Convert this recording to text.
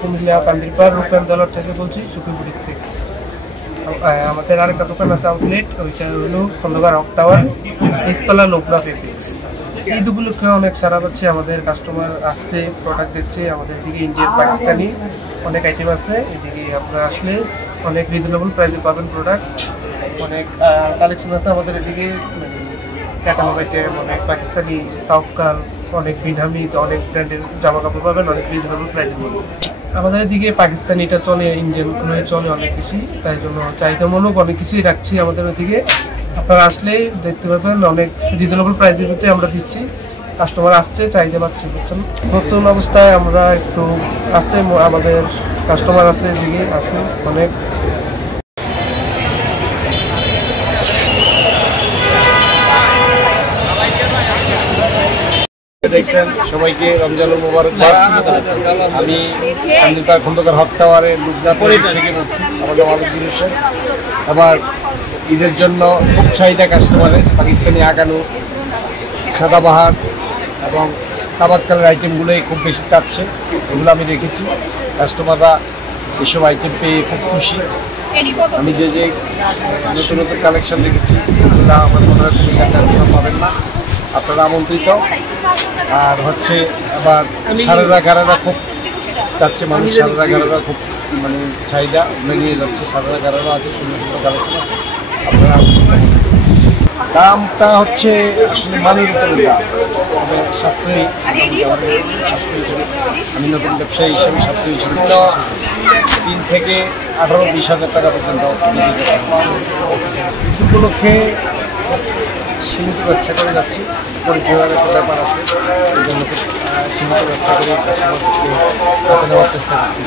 কুমিল্লা কান্দিরপাড় রূপেন্দ্রলার থেকে বলছি, সুখীপুর থেকে। আমাদের আরেকটা দোকান আছে আউটলেট, ওইটা হলো খন্দকার হক টাওয়ার, নিচতলা লোকনাথ এপিক্স। ঈদ উপলক্ষে অনেক সারা পাচ্ছে, আমাদের কাস্টমার আসছে, প্রোডাক্ট দিচ্ছে আমাদের দিকে। ইন্ডিয়ান পাকিস্তানি অনেক আইটেম আছে, এদিকে আপনারা আসলে অনেক রিজনেবল প্রাইসে পাবেন প্রোডাক্ট। অনেক কালেকশন আছে আমাদের এদিকে, ক্যাটালগ আইটেম, অনেক পাকিস্তানি তাওকাল, অনেক বিনহামি, অনেক ব্র্যান্ডের জামা কাপড় পাবেন অনেক রিজনেবল প্রাইসের মধ্যে। আমাদের এদিকে পাকিস্তানিটা চলে, ইন্ডিয়ানগুলোই চলে অনেক বেশি, তাই জন্য চাহিদামূলক অনেক কিছুই রাখছি আমাদের ওদিকে। আপনারা আসলে দেখতে পাবেন অনেক রিজনেবল প্রাইসের ভিতরে আমরা দিচ্ছি। কাস্টমার আসছে, চাহিদা পাচ্ছে। বুঝছেন, নতুন অবস্থায় আমরা একটু আছে, আমাদের কাস্টমার আছে এদিকে আছে অনেক। দেখছেন, সবাইকে রমজানুল মোবারকবাদ। আমি কান্দিরপাড় খন্দকার হক টাওয়ারে লুকনা পরিবেশ থেকে বলছি। আমাদের ওয়ালাইকুম আসসালাম। আবার ঈদের জন্য খুব চাহিদা কাস্টমারের, পাকিস্তানি আগানু, সাদাবাহার এবং তাবাতকালের আইটেমগুলোই খুব বেশি চাচ্ছে। এগুলো আমি রেখেছি, কাস্টমাররা এসব আইটেম পেয়ে খুব খুশি। আমি যে যে নতুন নতুন কালেকশন রেখেছি এগুলো আমার মনে হয় পাবেন না, আপনারা আমন্ত্রিত। আর হচ্ছে আবার সারেরা গারারা খুব চাচ্ছে মানুষ, সারেরা গারারা খুব মানে চাহিদা নিয়ে যাচ্ছে। সারেরা গারারা আছে, সুন্দর সুন্দর কালেকশন আছে, আপনারা দামটা হচ্ছে আসলে মানের উপরে দাম, তবে সাশ্রয়ী সাশ্রয়ী হিসেবে আমি নতুন ব্যবসায়ী হিসেবে সাশ্রয়ী হিসেবে 3 থেকে 18-20 হাজার টাকা পর্যন্ত উপলক্ষে সীমিত ব্যবসা করে যাচ্ছি। পরিচয়ের একটা ব্যাপার আছে, এই জন্য সীমিত ব্যবসা করে কাস্টমারকে হাতে নেওয়ার চেষ্টা করছি।